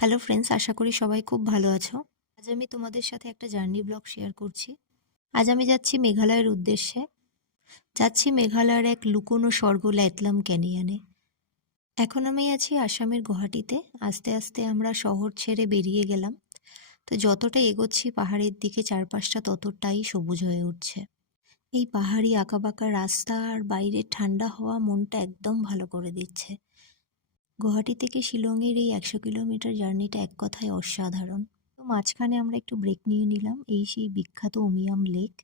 Hello friends, আশা করি সবাই খুব ভালো আছো। আজ আমি তোমাদের সাথে একটা জার্নি ব্লগ শেয়ার করছি। আজ আমি যাচ্ছি মেঘালয়ের উদ্দেশ্যে। যাচ্ছি মেঘালয়ের এক লুকোনো স্বর্গ ল্যাতলাম ক্যানিয়নে। এখন আমি আছি আসামের গুয়াহাটিতে। আস্তে আস্তে আমরা শহর ছেড়ে বেরিয়ে গেলাম। তো যতটা এগোচ্ছি পাহাড়ের দিকে চারপাশটা ততটাই সবুজ হয়ে উঠছে। এই পাহাড়ি আঁকাবাঁকা রাস্তা আর বাইরের ঠান্ডা হাওয়া মনটা একদম ভালো করে দিচ্ছে। গুয়াহাটি থেকে শিলংয়ের এই 100 কিলোমিটার জার্নিটা এক কথায় অসাধারণ। তো মাঝখানে আমরা একটু ব্রেক নিয়ে নিলাম। এই সেই বিখ্যাত উমিয়াম লেক।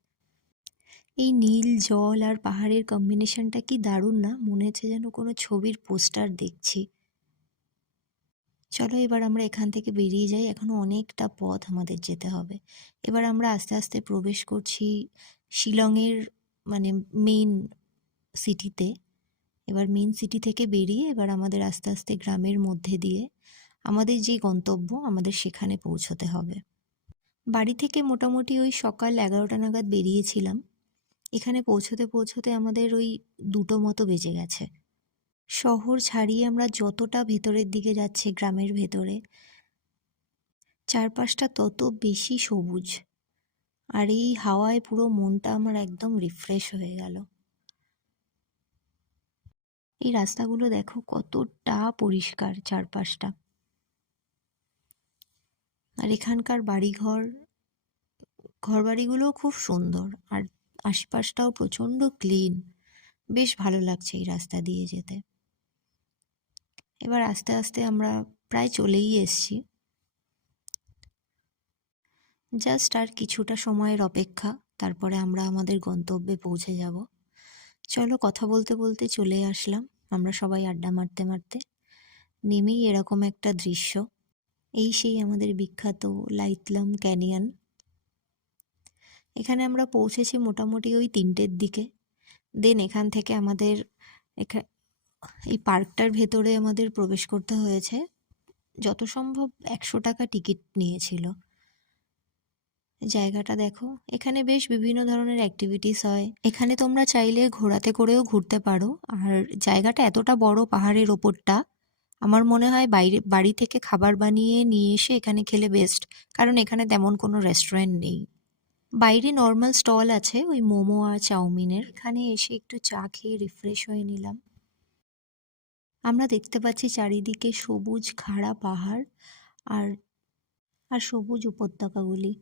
এই নীল জল আর পাহাড়ের কম্বিনেশনটা কি দারুণ না, মনে হচ্ছে যেন কোনো ছবির পোস্টার দেখছি। চলো এবার আমরা এখান থেকে বেরিয়ে যাই, এখনো অনেকটা পথ আমাদের যেতে হবে। এবার আমরা আস্তে আস্তে প্রবেশ করছি শিলংয়ের মানে মেইন সিটিতে। এবার মেইন সিটি থেকে বেরিয়ে এবার আমাদের আস্তে আস্তে গ্রামের মধ্যে দিয়ে আমাদের যে গন্তব্য আমাদের সেখানে পৌঁছতে হবে। বাড়ি থেকে মোটামুটি ওই সকাল 11টা নাগাদ বেরিয়েছিলাম। এখানে পৌঁছতে পৌঁছতে আমাদের ওই 2টো মতো বেজে গেছে। শহর ছাড়িয়ে আমরা যতটা ভেতরের দিকে যাচ্ছি গ্রামের ভেতরে, চারপাশটা তত বেশি সবুজ। আর এই হাওয়ায় পুরো মনটা আমার একদম রিফ্রেশ হয়ে গেল। এই রাস্তাগুলো দেখো কতটা পরিষ্কার চারপাশটা। আর এখানকার ঘরবাড়িগুলোও খুব সুন্দর। আর আশপাশটাও প্রচণ্ড ক্লিন। বেশ ভালো লাগছে এই রাস্তা দিয়ে যেতে। এবার আস্তে আস্তে আমরা প্রায় চলেই এসেছি। জাস্ট আর কিছুটা সময়ের অপেক্ষা, তারপরে আমরা আমাদের গন্তব্যে পৌঁছে যাব। চলো কথা বলতে বলতে চলে আসলাম আমরা সবাই আড্ডা মারতে মারতে। নেমেই এরকম একটা দৃশ্য। এই সেই আমাদের বিখ্যাত লাইতলাম ক্যানিয়ন। এখানে আমরা পৌঁছেছি মোটামুটি ওই 3টের দিকে। দেন এখান থেকে আমাদের এই পার্কটার ভেতরে আমাদের প্রবেশ করতে হয়েছে। যত সম্ভব 100 টাকা টিকিট নিয়েছিল। জায়গাটা দেখো, এখানে বেশ বিভিন্ন ধরনের অ্যাক্টিভিটিস হয়। এখানে তোমরা চাইলে ঘোড়াতে করেও ঘুরতে পারো। আর জায়গাটা এতটা বড় পাহাড়ের ওপরটা, আমার মনে হয় বাড়ি থেকে খাবার বানিয়ে নিয়ে এসে এখানে খেলে বেস্ট। কারণ এখানে তেমন কোনো রেস্টুরেন্ট নেই। বাইরে নর্মাল স্টল আছে ওই মোমো আর চাউমিনের। এখানে এসে একটু চা খেয়ে রিফ্রেশ হয়ে নিলাম। আমরা দেখতে পাচ্ছি চারিদিকে সবুজ খাড়া পাহাড় আর আর সবুজ উপত্যকাগুলি।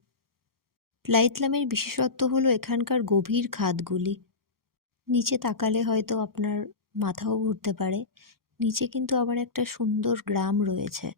লাইতলামের বিশেষত্ব হলো এখানকার গভীর খাদগুলি। নিচে তাকালে হয়তো আপনার মাথাও ঘুরতে পারে। নিচে কিন্তু আবার একটা সুন্দর গ্রাম রয়েছে।